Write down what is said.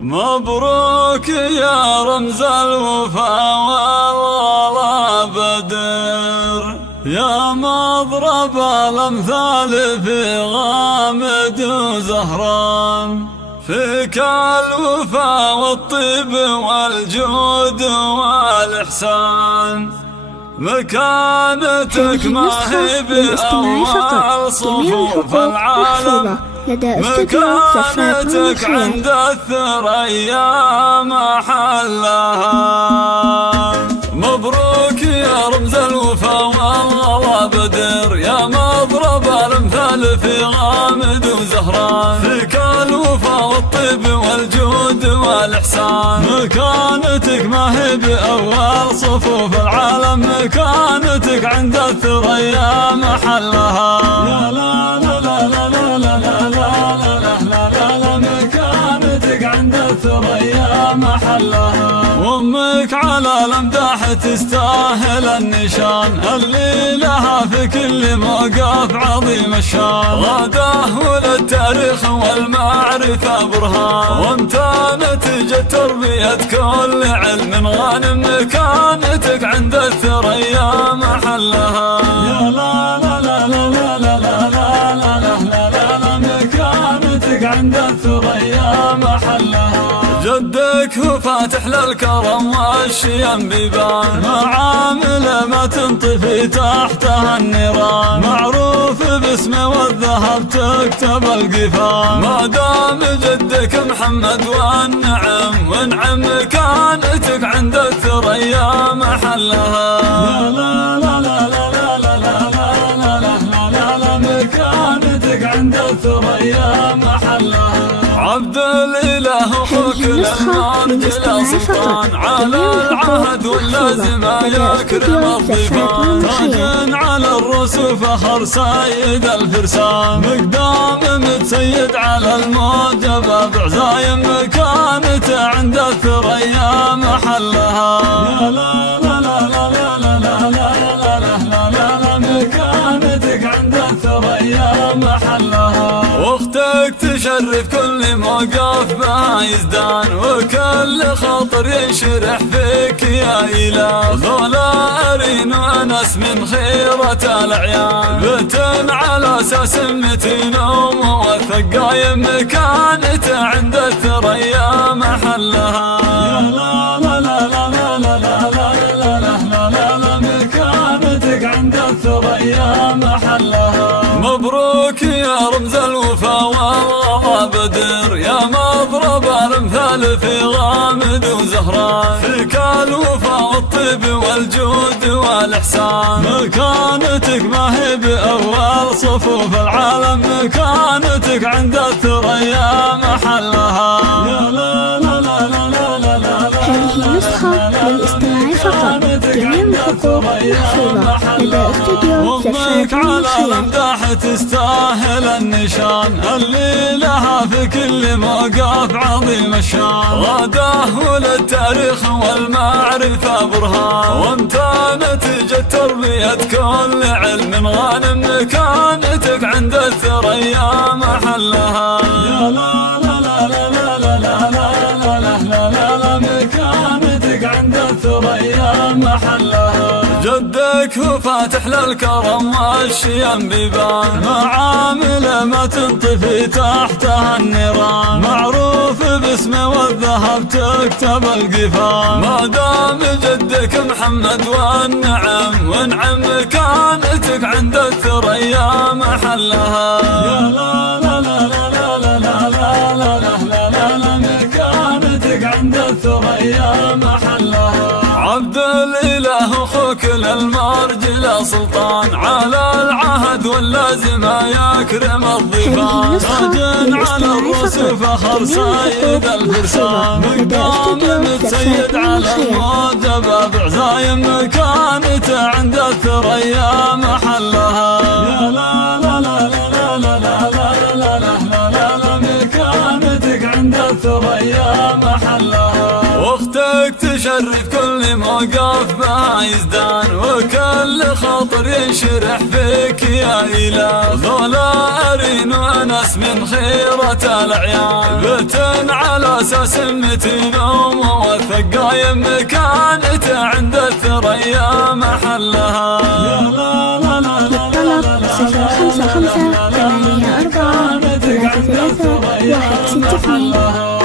مبروك يا رمز الوفا والله بدر، يا مضرب الأمثال في غامد وزهران، فيك الوفا والطيب والجود والإحسان، مكانتك ما هي بأول صفوف العالم، مكانتك عند الثريا محلها. مبروك يا رمز الوفا والله بدر، يا مضرب الأمثال في غامد وزهران، فيك الوفا والطيب والجود والإحسان، مكانتك ما هي بأول صفوف العالم، مكانتك عند الثريا محلها. يا لا لا لا لا لا لا لا، مكانتك عند الثريا محلها. وامك على الامداح تستاهل النشان، اللي لها في كل موقف عظيم الشان، غاداه وللتاريخ والمعرفة برهان، وانت نتيجة تربية كل علم غانم، مكانتك عند الثريا محلها. يا لا لا لا لا لا لا، مكانتك عند الثريا محلها. جدك هو فاتح للكرم والشيم بيبان، معامله ما تنطفي تحتها النيران، معروف باسمه والذهب تكتب القفان، ما دام جدك محمد والنعم، ونعم مكانتك عند الثريا محلها. يا لا لا لا لا لا، مكانتك عند الثريا محلها. عبد الإله أخوك للمرجل سلطان، على العهد واللازم يكرم الضيفان، تاج على الرؤوس فخر سيد الفرسان، مقدام متسيد على الموجب بعزايم، مكانته عند الثريا محلها. يا لا لا لا لا لا، مكانتك عند الثريا محلها. واختك تشرف كل موقف ما يزدان، وكل خاطر ينشرح فيك يا إله، ذولا أرين وأنس من خيرة الأعيان، بتن على أساس متين وموثق قايم، مكانته عند الثريا محلها. يا لا لا لا لا لا، مكانتك عند الثريا محلها. مبروك يا رمز الوفا والله بدر، يا مضرب الأمثال في غامد وزهران، فيك الوفا والطيب والجود والإحسان، مكانتك ما هي بأول صفوف العالم، مكانتك عند الثريا محلها. يا لا لا لا لا لا لا، هذه نسخة للاستماع فقط، جميع الحقوق محفوظة لدى استوديو وامك على الامداح تستاهل النشان، اللي لها في كل موقف عظيم الشان، غاداه وللتاريخ والمعرفة برهان، وانت نتيجة تربية كل علم غانم، مكانتك عند الثريا محلها. يا لا لا لا لا لا، مكانتك عند الثريا محلها. جدك هو فاتح للكرم والشيم بيبان، معامله ما تنطفي تحتها النيران، معروف باسمه والذهب تكتب القفان، ما دام جدك محمد والنعم، ونعم مكانتك عند الثريا محلها. يا لا لا لا لا لا، مكانتك عند الثريا محلها. عبد الإله أخوك للمرجل سلطان، على العهد واللازم يكرم الضيفان، تاج على الرؤوس فخر سيد الفرسان، مقدام متسيد على الموجب بعزايم، مكانته عند الثريا محلها. يا لا لا لا لا، مكانتك عند الثريا محلها. واختك تشرف كل موقف بها يزدان، وكل خاطر ينشرح فيك يا إله. ذولا أرين وناس من خيرة الأعيان، بتن على أساس متين وموثق، قايم مكانته عند الثريا محلها. للطلب 055 84 333 162.